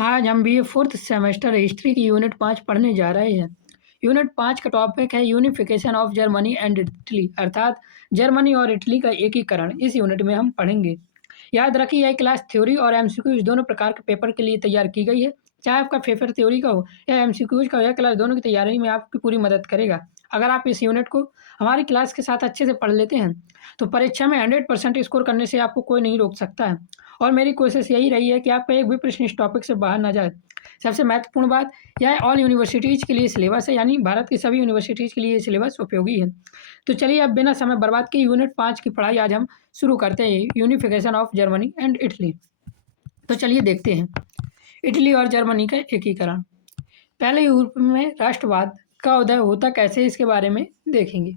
आज हम BA fourth semester history की यूनिट 5 पढ़ने जा रहे हैं। यूनिट 5 का टॉपिक है unification of Germany and Italy, अर्थात जर्मनी और इटली का एकीकरण। इस यूनिट में हम पढ़ेंगे। याद रखिए, यह क्लास थ्योरी और एमसीक्यूज दोनों प्रकार के पेपर के लिए तैयार की गई है। चाहे आपका पेपर थ्योरी का हो या एमसीक्यूज का हो, यह क्लास दोनों की तैयारी में आपकी पूरी मदद करेगा। अगर आप इस यूनिट को हमारी क्लास के साथ अच्छे से पढ़ लेते हैं तो परीक्षा में 100% स्कोर करने से आपको कोई नहीं रोक सकता है। और मेरी कोशिश यही रही है कि आपका एक भी प्रश्न इस टॉपिक से बाहर ना जाए। सबसे महत्वपूर्ण बात यह ऑल यूनिवर्सिटीज़ के लिए सिलेबस है, यानी भारत की सभी यूनिवर्सिटीज़ के लिए ये सिलेबस उपयोगी है। तो चलिए अब बिना समय बर्बाद किए यूनिट 5 की पढ़ाई आज हम शुरू करते हैं, unification of Germany and Italy. तो चलिए देखते हैं इटली और जर्मनी का एकीकरण। पहले यूरोप में राष्ट्रवाद का उदय होता कैसे, इसके बारे में देखेंगे।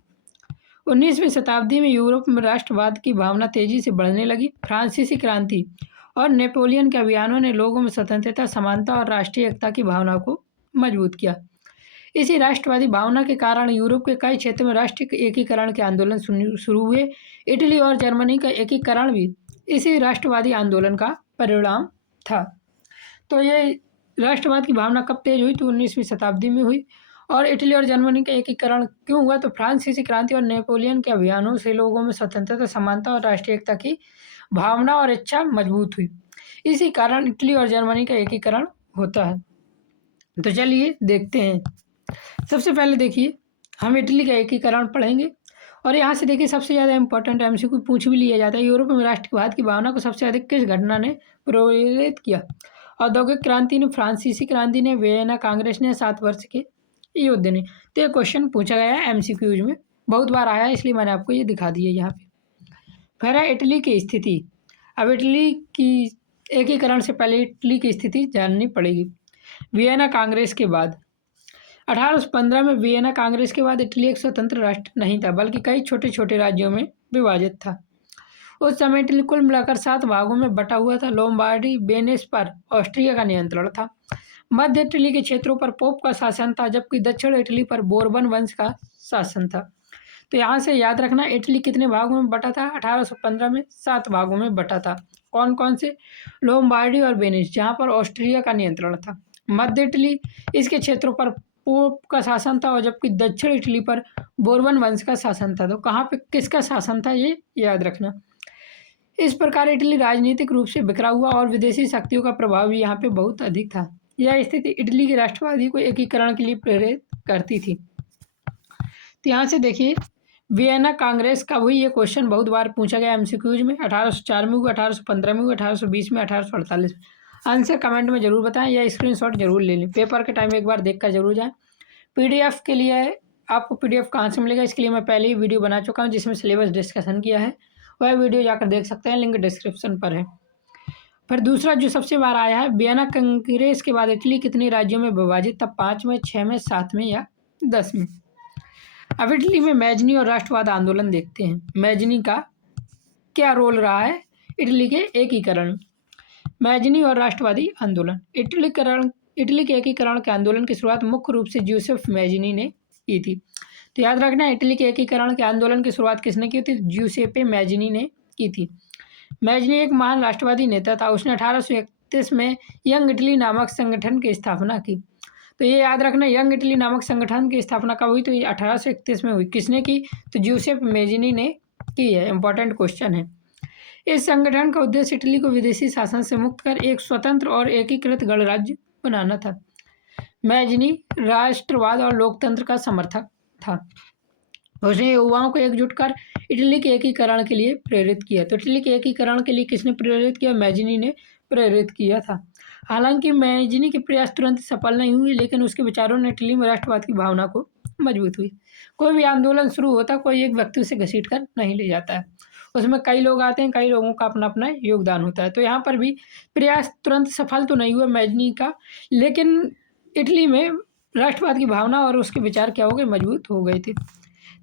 19वीं शताब्दी में यूरोप में राष्ट्रवाद की भावना तेजी से बढ़ने लगी। फ्रांसीसी क्रांति और नेपोलियन के अभियानों ने लोगों में स्वतंत्रता, समानता और राष्ट्रीय एकता की भावना को मजबूत किया। इसी राष्ट्रवादी भावना के कारण यूरोप के कई क्षेत्रों में राष्ट्रीय एकीकरण के आंदोलन शुरू हुए। इटली और जर्मनी का एकीकरण भी इसी राष्ट्रवादी आंदोलन का परिणाम था। तो ये राष्ट्रवाद की भावना कब तेज हुई? तो 19वीं शताब्दी में हुई। और इटली और जर्मनी का एकीकरण क्यों हुआ? तो फ्रांसीसी क्रांति और नेपोलियन के अभियानों से लोगों में स्वतंत्रता, समानता और राष्ट्रीय एकता की भावना और इच्छा मजबूत हुई। इसी कारण इटली और जर्मनी का एकीकरण होता है। तो चलिए देखते हैं। सबसे पहले देखिए हम इटली का एकीकरण पढ़ेंगे। और यहाँ से देखिए सबसे ज़्यादा इंपॉर्टेंट एमसीक्यू पूछ भी लिया जाता है। यूरोप में राष्ट्रवाद की भावना को सबसे अधिक किस घटना ने प्रेरित किया? औद्योगिक क्रांति ने, फ्रांसीसी क्रांति ने, वियना कांग्रेस ने, 7 वर्ष के युद्ध ने। तो ये क्वेश्चन पूछा गया है एमसीक्यूज में, बहुत बार आया है, इसलिए मैंने आपको ये दिखा दिया यहाँ पे। फिर है इटली की स्थिति। अब इटली की एकीकरण से पहले इटली की स्थिति जाननी पड़ेगी। वियना कांग्रेस के बाद 1815 में वियना कांग्रेस के बाद इटली एक स्वतंत्र राष्ट्र नहीं था, बल्कि कई छोटे छोटे राज्यों में विभाजित था। उस समय इटली कुल मिलाकर 7 भागों में बटा हुआ था। लोम्बार्डी, वेनिस पर ऑस्ट्रिया का नियंत्रण था। मध्य इटली के क्षेत्रों पर पोप का शासन था, जबकि दक्षिण इटली पर बोर्बन वंश का शासन था। तो यहाँ से याद रखना इटली कितने भागों में बटा था? 1815 में 7 भागों में बटा था। कौन कौन से? लोम्बार्डी और वेनिस, जहाँ पर ऑस्ट्रिया का नियंत्रण था। मध्य इटली, इसके क्षेत्रों पर पोप का शासन था, और जबकि दक्षिण इटली पर बोर्बन वंश का शासन था। तो कहाँ पे किसका शासन था ये याद रखना। इस प्रकार इटली राजनीतिक रूप से बिखरा हुआ और विदेशी शक्तियों का प्रभाव भी यहाँ पे बहुत अधिक था। यह स्थिति इटली के राष्ट्रवादी को एकीकरण के लिए प्रेरित करती थी। तो यहाँ से देखिए वियना कांग्रेस कब हुई? ये क्वेश्चन बहुत बार पूछा गया एमसीक्यूज में। 1804 में हुआ, 1815 में हुआ, 1820 में, 1848 में। आंसर कमेंट में जरूर बताएं या स्क्रीनशॉट जरूर ले लें। पेपर के टाइम एक बार देख कर जरूर जाएं। पीडीएफ के लिए आपको पीडीएफ कहाँ से मिलेगा, इसके लिए मैं पहले ही वीडियो बना चुका हूँ जिसमें सिलेबस डिस्कशन किया है। वह वीडियो जाकर देख सकते हैं, लिंक डिस्क्रिप्शन पर है। फिर दूसरा जो सबसे बार आया है, वियना कांग्रेस के बाद इटली कितने राज्यों में विभाजित था? 5 में, 6 में, 7 में या 10 में? अब इटली में मैजनी और राष्ट्रवाद आंदोलन देखते हैं। मैजनी का क्या रोल रहा है इटली के एकीकरण में? मैजनी और राष्ट्रवादी आंदोलन। इटली के एकीकरण के आंदोलन की शुरुआत मुख्य रूप से ज्यूसेफ मैजनी ने की थी। तो याद रखना इटली के एकीकरण के आंदोलन की शुरुआत किसने की थी? ज्यूसेपे मैजनी ने की थी। मैजनी एक महान राष्ट्रवादी नेता था। उसने 1831 में यंग इटली नामक संगठन की स्थापना की। तो ये याद रखना यंग इटली नामक संगठन की स्थापना कब हुई? तो ये 1831 में हुई। किसने की? तो ज्यूसेप मैजनी ने की है। इंपॉर्टेंट क्वेश्चन है। इस संगठन का उद्देश्य इटली को विदेशी शासन से मुक्त कर एक स्वतंत्र और एकीकृत गणराज्य बनाना था। मैजनी राष्ट्रवाद और लोकतंत्र का समर्थक था। उसने युवाओं को एकजुट कर इटली के एकीकरण के लिए प्रेरित किया। तो इटली के एकीकरण के लिए किसने प्रेरित किया? मैजनी ने प्रेरित किया था। हालांकि मैजनी के प्रयास तुरंत सफल नहीं हुए, लेकिन उसके विचारों ने इटली में राष्ट्रवाद की भावना को मजबूत हुई। कोई भी आंदोलन शुरू होता कोई एक व्यक्ति उसे घसीट कर नहीं ले जाता है, उसमें कई लोग आते हैं, कई लोगों का अपना अपना योगदान होता है। तो यहाँ पर भी प्रयास तुरंत सफल तो नहीं हुआ मैजनी का, लेकिन इटली में राष्ट्रवाद की भावना और उसके विचार क्या हो गए? मजबूत हो गए थे।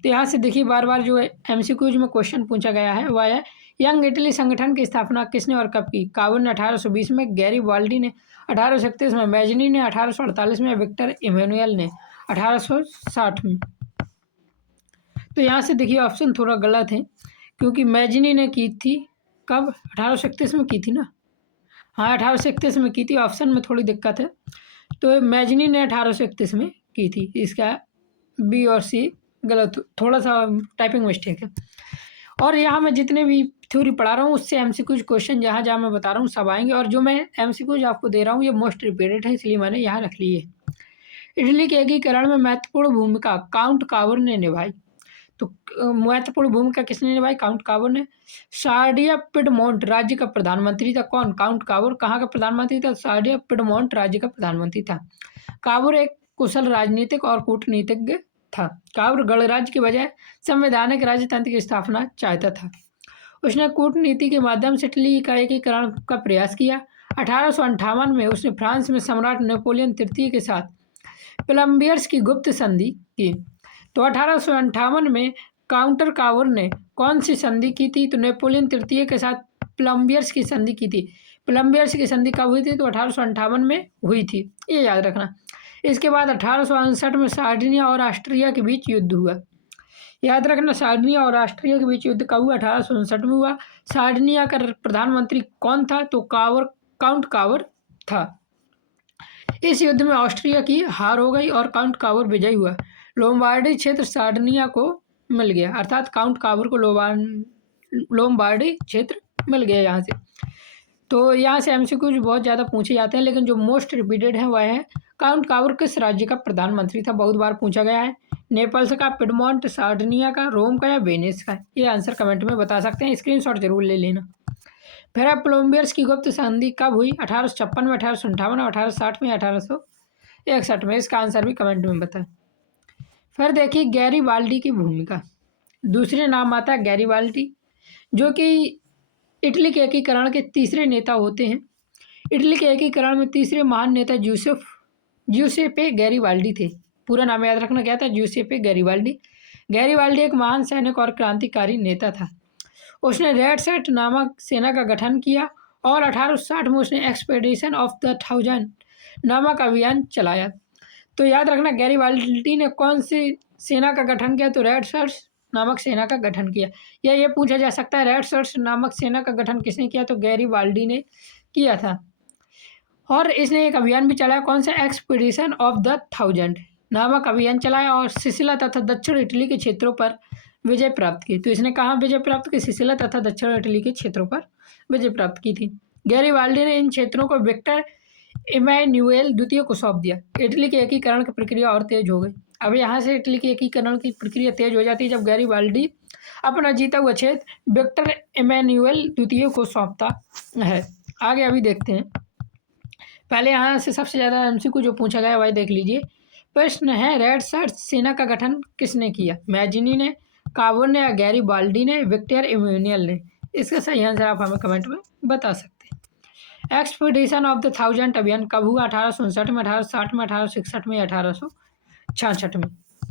तो यहाँ से देखिए बार बार जो एमसीक्यूज में क्वेश्चन पूछा गया है वह है यंग इटली संगठन की स्थापना किसने और कब की? काउन ने 1820 में, गैरीबाल्डी ने 1831 में, मैजनी ने 1848 में, विक्टर इमैनुअल ने 1860 में। तो यहाँ से देखिए ऑप्शन थोड़ा गलत है, क्योंकि मैजनी ने की थी कब? 1831 में की थी ना। हाँ, 1831 में की थी, ऑप्शन में थोड़ी दिक्कत है। तो मैजनी ने 1831 में की थी, इसका बी और सी गलत, थोड़ा-सा टाइपिंग मिस्टेक है। और यहाँ मैं जितने भी थ्योरी पढ़ा रहा हूँ उससे एमसीक्यूज़ क्वेश्चन जहाँ-जहाँ मैं बता रहा हूँ सब आएँगे, और जो मैं एमसीक्यूज़ आपको दे रहा हूँ ये मोस्ट रिपीटेड है, इसलिए मैंने यहाँ रख लिए। इटली के एकीकरण में महत्वपूर्ण भूमिका काउंट कावर ने निभाई। तो महत्वपूर्ण भूमिका किसने निभाई? काउंट कावर ने। सार्डिया पिडमोंट राज्य का प्रधानमंत्री था कौन? काउंट कावर। कहाँ का प्रधानमंत्री था? सार्डिया पिडमोंट राज्य का प्रधानमंत्री था। कावर एक कुशल राजनीतिक और कूटनीतिज्ञ था। कावर गणराज्य के बजाय संवैधानिक राजतंत्र की स्थापना चाहता था। उसने कूटनीति के माध्यम से इटली का एकीकरण का प्रयास किया। 1858 में उसने फ्रांस में सम्राट नेपोलियन तृतीय के साथ प्लम्बियर्स की गुप्त संधि की। तो 1858 में काउंटर कावर ने कौन सी संधि की थी? तो नेपोलियन तृतीय के साथ प्लम्बियर्स की संधि की थी। प्लम्बियर्स की संधि कब हुई थी? तो 1858 में हुई थी, ये याद रखना। इसके बाद 1859 में सार्डिनिया और ऑस्ट्रिया के बीच युद्ध हुआ। याद रखना, सार्डिनिया और ऑस्ट्रिया के बीच युद्ध कब हुआ? 1859 में हुआ। सार्डिनिया का प्रधानमंत्री कौन था? तो काउंट कावर था। इस युद्ध में ऑस्ट्रिया की हार हो गई और काउंट कावर विजयी हुआ। लोम्बार्डी क्षेत्र सार्डिनिया को मिल गया, अर्थात काउंट कावर को लोम्बार्डी क्षेत्र मिल गया यहाँ से। तो यहाँ से एमसीक्यूज बहुत ज़्यादा पूछे जाते हैं, लेकिन जो मोस्ट रिपीटेड है वह है काउंट कावर किस राज्य का प्रधानमंत्री था? बहुत बार पूछा गया है। नेपल्स का, पिडमोंट, सार्डिनिया का, रोम का या वेनिस का? ये आंसर कमेंट में बता सकते हैं, स्क्रीनशॉट जरूर ले लेना। फिर अब प्लम्बियर्स की गुप्त संधि कब हुई? 1856 में, 1858 में, 1860 में, 1861 में? इसका आंसर भी कमेंट में बताएं। फिर देखिए गैरीबाल्डी की भूमिका। दूसरे नाम आता है गैरीबाल्डी, जो कि इटली के एकीकरण के तीसरे नेता होते हैं। इटली के एकीकरण में तीसरे महान नेता ज्यूसेप्पे गैरीबाल्डी थे। पूरा नाम याद रखना क्या था? ज्यूसेप्पे गैरीबाल्डी। गैरीबाल्डी एक महान सैनिक और क्रांतिकारी नेता था। उसने रेड सेट नामक सेना का गठन किया और 1860 में उसने एक्सपेडिशन ऑफ द 1000 नामक अभियान चलाया। तो याद रखना गैरीबाल्डी ने कौन सी सेना का गठन किया? तो रेड शर्ट्स नामक सेना का गठन किया। या ये पूछा जा सकता है रेड शर्ट्स नामक सेना का गठन किसने किया? तो गैरीबाल्डी ने किया था। और इसने एक अभियान भी चलाया, कौन सा? एक्सपीडिशन ऑफ द 1000 नामक अभियान चलाया और सिसिला तथा दक्षिण इटली के क्षेत्रों पर विजय प्राप्त की। तो इसने कहाँ विजय प्राप्त की? सिसिला तथा दक्षिण इटली के क्षेत्रों पर विजय प्राप्त की थी। गैरीबाल्डी ने इन क्षेत्रों को विक्टर इमैनुएल द्वितीय को सौंप दिया। इटली के एकीकरण की प्रक्रिया और तेज हो गई। अब यहाँ से इटली के एकीकरण की प्रक्रिया तेज हो जाती है जब गैरीबाल्डी अपना जीता हुआ क्षेत्र विक्टर इमैनुएल द्वितीय को सौंपता है। आगे अभी देखते हैं। पहले यहाँ से सबसे ज़्यादा एमसीक्यू जो पूछा गया वही देख लीजिए। प्रश्न है रेड शर्ट सेना का गठन किसने किया? मैजिनी ने, कावर ने, या गैरीबाल्डी ने, विक्टर इमैनुएल ने? इसका सही आंसर आप हमें कमेंट में बता सकते हैं। एक्सपीडिशन ऑफ द 1000 अभियान कब हुआ? 1859 में, 1860 में, 1861 में, 1866 में?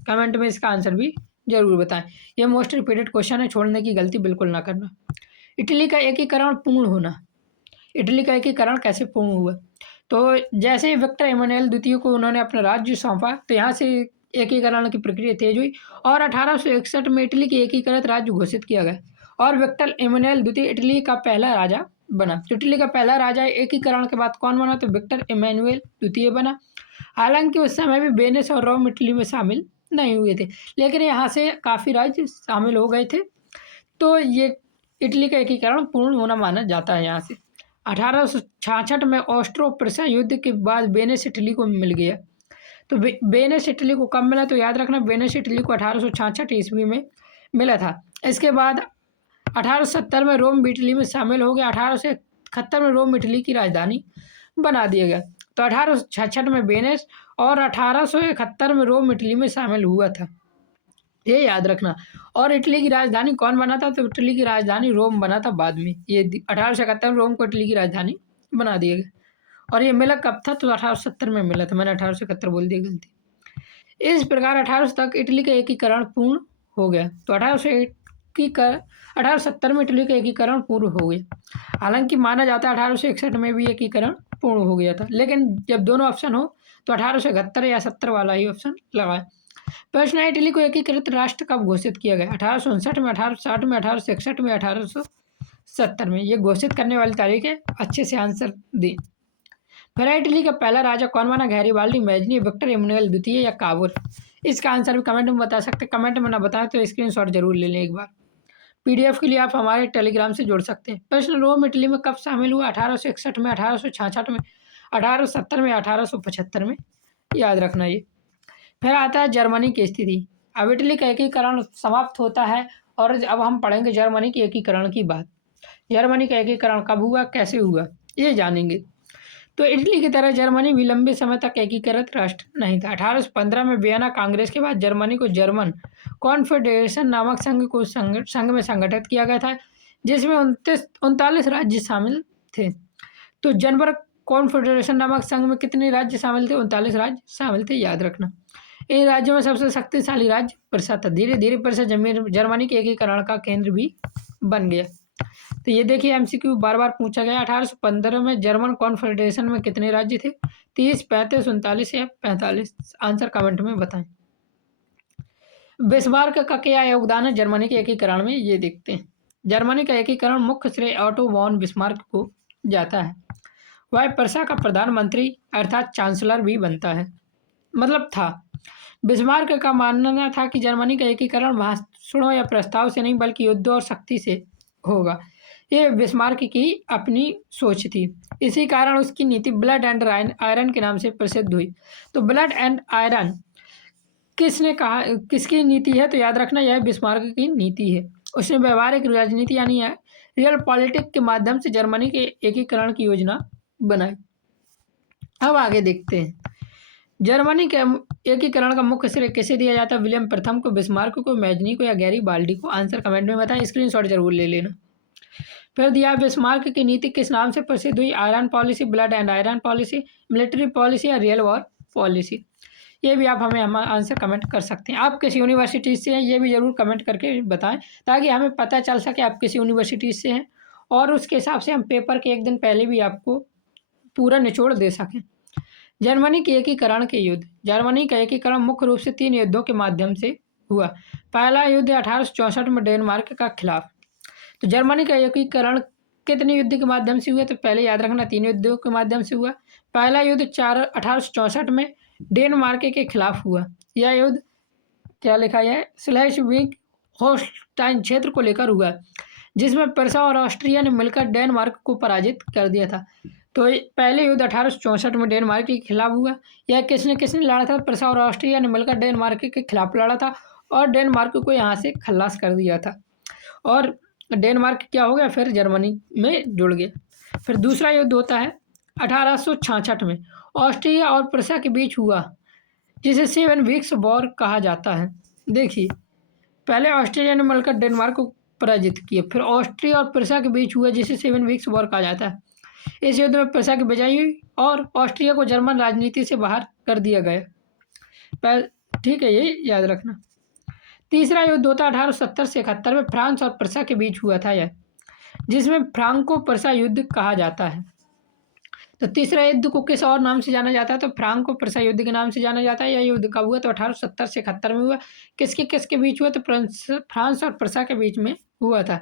कमेंट में इसका आंसर भी जरूर बताएं। यह मोस्ट रिपीटेड क्वेश्चन है, छोड़ने की गलती बिल्कुल ना करना। इटली का एकीकरण पूर्ण होना। इटली का एकीकरण कैसे पूर्ण हुआ? तो जैसे ही विक्टर इमैनुएल द्वितीय को उन्होंने अपना राज्य सौंपा तो यहाँ से एकीकरण की प्रक्रिया तेज हुई और 1861 में इटली की एकीकृत राज्य घोषित किया गया और विक्टर इमैनुएल द्वितीय इटली का पहला राजा बना। तो इटली का पहला राजा एकीकरण के बाद कौन बना? तो विक्टर इमैनुएल द्वितीय बना। हालांकि उस समय भी वेनिस और रोम इटली में शामिल नहीं हुए थे, लेकिन यहाँ से काफ़ी राज्य शामिल हो गए थे। तो ये इटली का एकीकरण पूर्ण होना माना जाता है। यहाँ से 1866 में ऑस्ट्रो प्रसा युद्ध के बाद वेनिस इटली को मिल गया। तो वेनिस इटली को कब मिला? तो याद रखना वेनिस इटली को 1866 ईस्वी में मिला था। इसके बाद 1870 में रोम इटली में शामिल हो गया। 1871 में रोम इटली की राजधानी बना दिया गया। तो 1866 में वेनिस और 1871 में रोम इटली में शामिल हुआ था, ये याद रखना। और इटली की राजधानी कौन बना था? तो इटली की राजधानी रोम बना था बाद में। ये 1871 में रोम को इटली की राजधानी बना दिया गया। और ये मिला कब था? तो 1870 में मिला था। मैंने 1871 बोल दिया, गलती। इस प्रकार 1800 तक इटली का एकीकरण पूर्ण हो गया। तो 1870 में इटली का एकीकरण पूर्ण हो गया। हालांकि माना जाता है 1861 में भी एकीकरण पूर्ण हो गया था, लेकिन जब दोनों ऑप्शन हो तो 1871 या 70 वाला ही ऑप्शन लगाए। प्रश्न है इटली को एकीकृत राष्ट्र कब घोषित किया गया? 1859 में, 1860 में, 1861 में, 1870 में। ये घोषित करने वाली तारीख है, अच्छे से आंसर दें। फिर इटली का पहला राजा कौन बना? गैरिबाल्डी, मैजनी, विक्टर एमुनुएल द्वितीय या काबुल? इसका आंसर भी कमेंट में बता सकते हैं। कमेंट में ना बताएं तो स्क्रीनशॉट जरूर ले लें एक बार। पीडीएफ के लिए आप हमारे टेलीग्राम से जुड़ सकते हैं। प्रश्न, रोम इटली में कब शामिल हुआ? 1861 में, 1866 में, 1870 में, 1875 में? याद रखना ये। फिर आता है जर्मनी की स्थिति। अब इटली का एकीकरण समाप्त होता है और अब हम पढ़ेंगे जर्मनी के एकीकरण की बात। जर्मनी का एकीकरण कब हुआ, कैसे हुआ, ये जानेंगे। तो इटली की तरह जर्मनी भी लंबे समय तक एकीकृत राष्ट्र नहीं था। 1815 में वियना कांग्रेस के बाद जर्मनी को जर्मन कॉन्फेडरेशन नामक संघ में संगठित किया गया था, जिसमें 39 राज्य शामिल थे। तो जर्मन कॉन्फेडरेशन नामक संघ में कितने राज्य शामिल थे? 39 राज्य शामिल थे, याद रखना। इन राज्यों में सबसे शक्तिशाली राज्य प्रुसिया था। धीरे धीरे प्रुसिया जर्मनी के एकीकरण का केंद्र भी बन गया। तो ये देखिए एमसीक्यू बार बार पूछा गया। 1815 में जर्मन कॉन्फेडरेशन में कितने राज्य थे? 30, 35, 39 या 45? आंसर कमेंट में बताएं। बिस्मार्क का क्या योगदान है जर्मनी के एकीकरण में, ये देखते हैं। जर्मनी का एकीकरण मुख्य श्रेय ऑटो वॉन बिस्मार्क को जाता है। वह प्रुसिया का प्रधानमंत्री अर्थात चांसलर भी बनता है, मतलब था। बिस्मार्क का मानना था कि जर्मनी का एकीकरण भाषणों या प्रस्ताव से नहीं बल्कि युद्ध और शक्ति से होगा। ये बिस्मार्क की अपनी सोच थी। इसी कारण उसकी नीति ब्लड एंड आयरन के नाम से प्रसिद्ध हुई। तो ब्लड एंड आयरन किसने कहा, किसकी नीति है? तो याद रखना यह बिस्मार्क की नीति है। उसने व्यवहारिक राजनीति यानी रियल पॉलिटिक्स के माध्यम से जर्मनी के एकीकरण की योजना बनाई। अब आगे देखते हैं। जर्मनी के एकीकरण का मुख्य श्रेय किसे दिया जाता है? विलियम प्रथम को, बिस्मार्क को, मैजनी को या गैरिबाल्डी को? आंसर कमेंट में बताएं, स्क्रीनशॉट जरूर ले लेना। फिर दिया बिस्मार्क की नीति किस नाम से प्रसिद्ध हुई? Iron policy, blood and iron policy, military policy या रियल वॉर पॉलिसी? ये भी आप हमें आंसर कमेंट कर सकते हैं। आप किस यूनिवर्सिटी से हैं ये भी जरूर कमेंट करके बताएं, ताकि हमें पता चल सके आप किस यूनिवर्सिटी से हैं, और उसके हिसाब से हम पेपर के एक दिन पहले भी आपको पूरा निचोड़ दे सकें। जर्मनी के एकीकरण के युद्ध। जर्मनी का एकीकरण मुख्य रूप से 3 युद्धों के माध्यम से हुआ। पहला युद्ध 1864 में डेनमार्क का खिलाफ। तो जर्मनी का एकीकरण कितने युद्ध के माध्यम से हुआ? तो पहले याद रखना 3 युद्धों के माध्यम से हुआ। पहला युद्ध 1864 में डेनमार्क के खिलाफ हुआ। यह युद्ध क्या लिखा है? स्लेस्विग होल्स्टाइन क्षेत्र को लेकर हुआ, जिसमें प्रुसिया और ऑस्ट्रिया ने मिलकर डेनमार्क को पराजित कर दिया था। तो पहले युद्ध 1864 में डेनमार्क के खिलाफ हुआ। यह किसने किसने लड़ा था? प्रुसिया और ऑस्ट्रिया ने मिलकर डेनमार्क के खिलाफ लड़ा था और डेनमार्क को यहाँ से खल्लास कर दिया था, और डेनमार्क क्या हो गया? फिर जर्मनी में जुड़ गया। फिर दूसरा युद्ध होता है 1866 में, ऑस्ट्रिया और प्रुसिया के बीच हुआ, जिसे 7 वीक्स वॉर कहा जाता है। देखिए, पहले ऑस्ट्रिया ने मिलकर डेनमार्क को पराजित किया, फिर ऑस्ट्रिया और प्रुसिया के बीच हुआ, जिसे 7 वीक्स वॉर कहा जाता है। इस युद्ध में प्रुसिया की विजय हुई और ऑस्ट्रिया को जर्मन राजनीति से बाहर कर दिया गया। ठीक है, ये याद रखना। तीसरा युद्ध होता है 1870 से 71 में, फ्रांस और प्रुसिया के बीच हुआ था यह, जिसमें फ्रांको प्रुसिया युद्ध कहा जाता है। तो तीसरा युद्ध को किस और नाम से जाना जाता है? तो फ्रांको प्रुसिया युद्ध के नाम से जाना जाता है। यह युद्ध कब हुआ? तो 1870 से 71 में हुआ। किसके बीच हुआ? तो फ्रांस और प्रुसिया के बीच में हुआ था।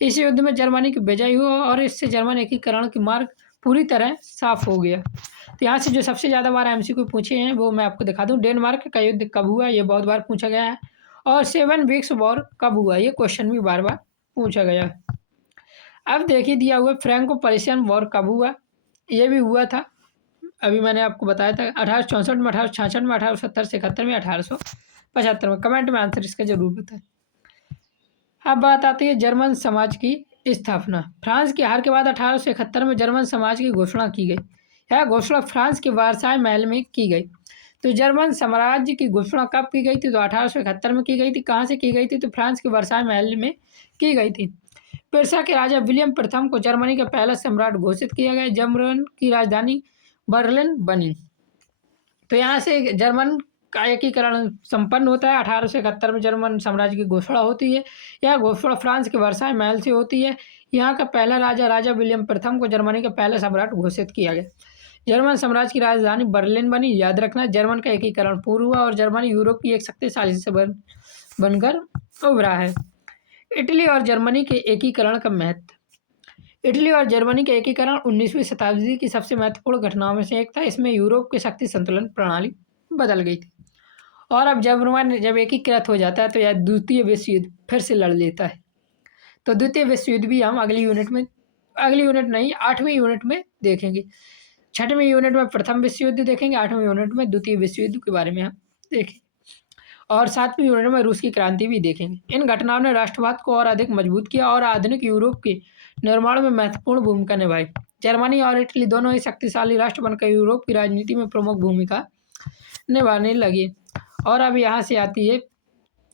इस युद्ध में जर्मनी की विजय हुआ और इससे जर्मन एकीकरण की मार्ग पूरी तरह साफ हो गया। तो यहाँ से जो सबसे ज़्यादा बार एमसीक्यू पूछे हैं वो मैं आपको दिखा दूँ। डेनमार्क का युद्ध कब हुआ? ये बहुत बार पूछा गया है। और 7 वीक्स वॉर कब हुआ? ये क्वेश्चन भी बार बार पूछा गया है। अब देखिए दिया हुआ फ्रैंको पर्शियन वॉर कब हुआ? ये भी हुआ था, अभी मैंने आपको बताया था 1864 में, 1866 में, 1870 से 71 में, 1875 में। कमेंट में आंसर इसका जरूर बताएं। अब बात आती है जर्मन समाज की स्थापना। फ्रांस की हार के बाद 1871 में जर्मन समाज की घोषणा की गई। यह घोषणा फ्रांस के वर्साय महल में की गई। तो जर्मन साम्राज्य की घोषणा कब की गई थी? तो 1871 में की गई थी। कहाँ से की गई थी? तो फ्रांस के वर्साय महल में की गई थी। प्रुसिया के राजा विलियम प्रथम को जर्मनी का पहला सम्राट घोषित किया गया। जर्मन की राजधानी बर्लिन बनी। तो यहाँ से जर्मन का एकीकरण संपन्न होता है। 1871 में जर्मन साम्राज्य की घोषणा होती है। यह घोषणा फ्रांस के वर्साय महल से होती है। यहाँ का पहला राजा विलियम प्रथम को जर्मनी का पहला सम्राट घोषित किया गया। जर्मन साम्राज्य की राजधानी बर्लिन बनी। याद रखना, जर्मन का एकीकरण पूर्ण हुआ और जर्मनी यूरोप की एक शक्तिशाली से बनकर उभरा है। इटली और जर्मनी के एकीकरण का महत्व। इटली और जर्मनी का एकीकरण 19वीं शताब्दी की सबसे महत्वपूर्ण घटनाओं में से एक था। इसमें यूरोप की शक्ति संतुलन प्रणाली बदल गई थी। और अब जर्मन जब एकीकृत हो जाता है तो यह द्वितीय विश्व युद्ध फिर से लड़ लेता है। तो द्वितीय विश्व युद्ध भी हम अगली यूनिट नहीं 8वीं यूनिट में देखेंगे। 6वीं यूनिट में प्रथम विश्व युद्ध देखेंगे, 8वीं यूनिट में द्वितीय विश्व युद्ध के बारे में हम देखेंगे और 7वीं यूनिट में रूस की क्रांति भी देखेंगे। इन घटनाओं ने राष्ट्रवाद को और अधिक मजबूत किया और आधुनिक यूरोप के निर्माण में महत्वपूर्ण भूमिका निभाई। जर्मनी और इटली दोनों ही शक्तिशाली राष्ट्र बनकर यूरोप की राजनीति में प्रमुख भूमिका निभाने लगे। और अब यहाँ से आती है,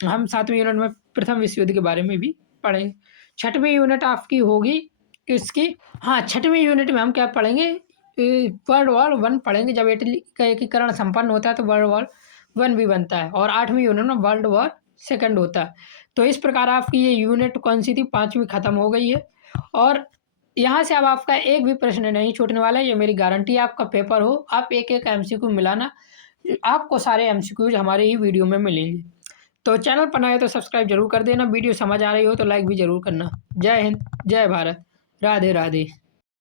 हम 7वीं यूनिट में प्रथम विश्व युद्ध के बारे में भी पढ़ेंगे। 6वीं यूनिट आपकी होगी इसकी, हाँ 6वीं यूनिट में हम क्या पढ़ेंगे, वर्ल्ड वॉर 1 पढ़ेंगे। जब इटली का एकीकरण संपन्न होता है तो वर्ल्ड वॉर 1 भी बनता है और 8वीं यूनिट में वर्ल्ड वॉर 2 होता है। तो इस प्रकार आपकी ये यूनिट कौन सी थी, 5वीं खत्म हो गई है। और यहाँ से अब आपका एक भी प्रश्न नहीं छूटने वाला है, ये मेरी गारंटी है। आपका पेपर हो, आप एक एक MCQ मिलाना, आपको सारे MCQs हमारे ही वीडियो में मिलेंगे। तो चैनल पर नए हो तो सब्सक्राइब जरूर कर देना। वीडियो समझ आ रही हो तो लाइक भी जरूर करना। जय हिंद, जय भारत, राधे राधे।